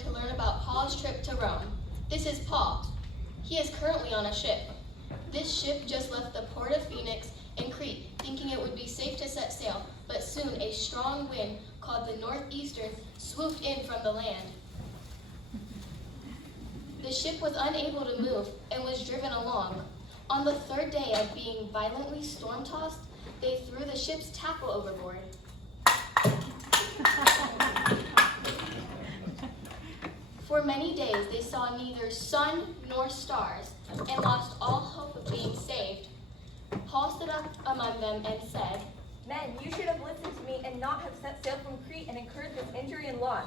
to learn about Paul's trip to Rome. This is Paul. He is currently on a ship. This ship just left the port of Phoenix in Crete, thinking it would be safe to set sail, but soon a strong wind called the Northeastern swooped in from the land. The ship was unable to move and was driven along. On the third day of being violently storm-tossed, they threw the ship's tackle overboard. For many days they saw neither sun nor stars and lost all hope of being saved. Paul stood up among them and said, Men, you should have listened to me and not have set sail from Crete and incurred this injury and loss.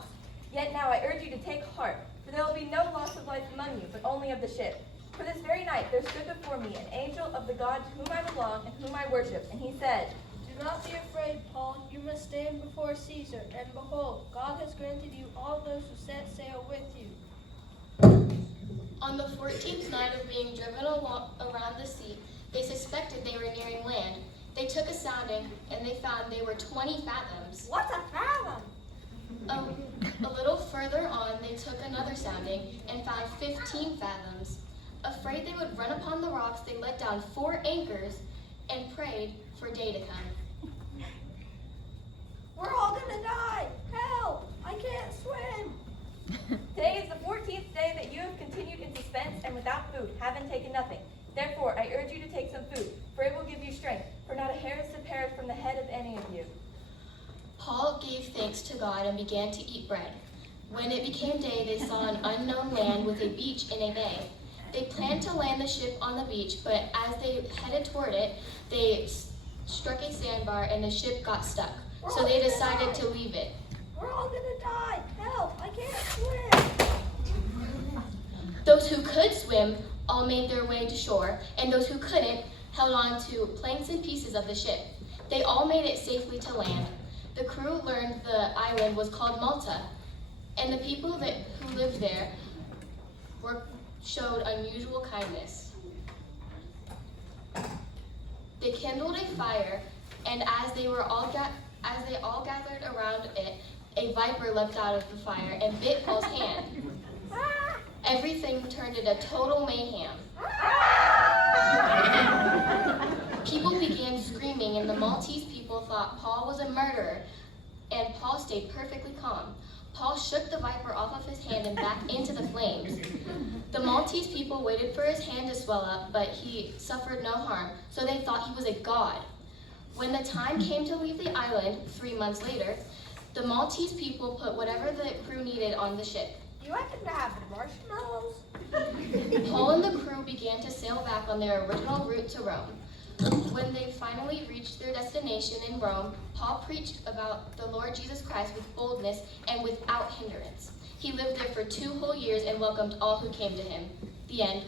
Yet now I urge you to take heart, for there will be no loss of life among you, but only of the ship. For this very night there stood before me an angel of the God to whom I belong and whom I worship, and he said, Do not be afraid, Paul. You must stand before Caesar, and behold, God has granted you all those who set sail with you. On the 14th night of being driven around the sea, they suspected they were nearing land. They took a sounding, and they found they were 20 fathoms. What's a fathom? A little further on, they took another sounding and found 15 fathoms. Afraid they would run upon the rocks, they let down 4 anchors and prayed for day to come. We're all gonna die! Help! I can't swim! Today is the 14th day that you have continued in suspense and without food, having taken nothing. Therefore, I urge you to take some food, for it will give you strength, for not a hair is to perish from the head of any of you. Paul gave thanks to God and began to eat bread. When it became day, they saw an unknown land with a beach in a bay. They planned to land the ship on the beach, but as they headed toward it, they struck a sandbar and the ship got stuck. So they decided to leave it. We're all gonna die! Help! I can't swim! Those who could swim all made their way to shore, and those who couldn't held on to planks and pieces of the ship. They all made it safely to land. The crew learned the island was called Malta, and the people who lived there showed unusual kindness. They kindled a fire, and as they all gathered around it, a viper leapt out of the fire and bit Paul's hand. Everything turned into total mayhem. People began screaming, and the Maltese people thought Paul was a murderer, and Paul stayed perfectly calm. Paul shook the viper off of his hand and back into the flames. The Maltese people waited for his hand to swell up, but he suffered no harm, so they thought he was a god. When the time came to leave the island, 3 months later, the Maltese people put whatever the crew needed on the ship. You happen to have marshmallows? Paul and the crew began to sail back on their original route to Rome. When they finally reached their destination in Rome, Paul preached about the Lord Jesus Christ with boldness and without hindrance. He lived there for 2 whole years and welcomed all who came to him. The end.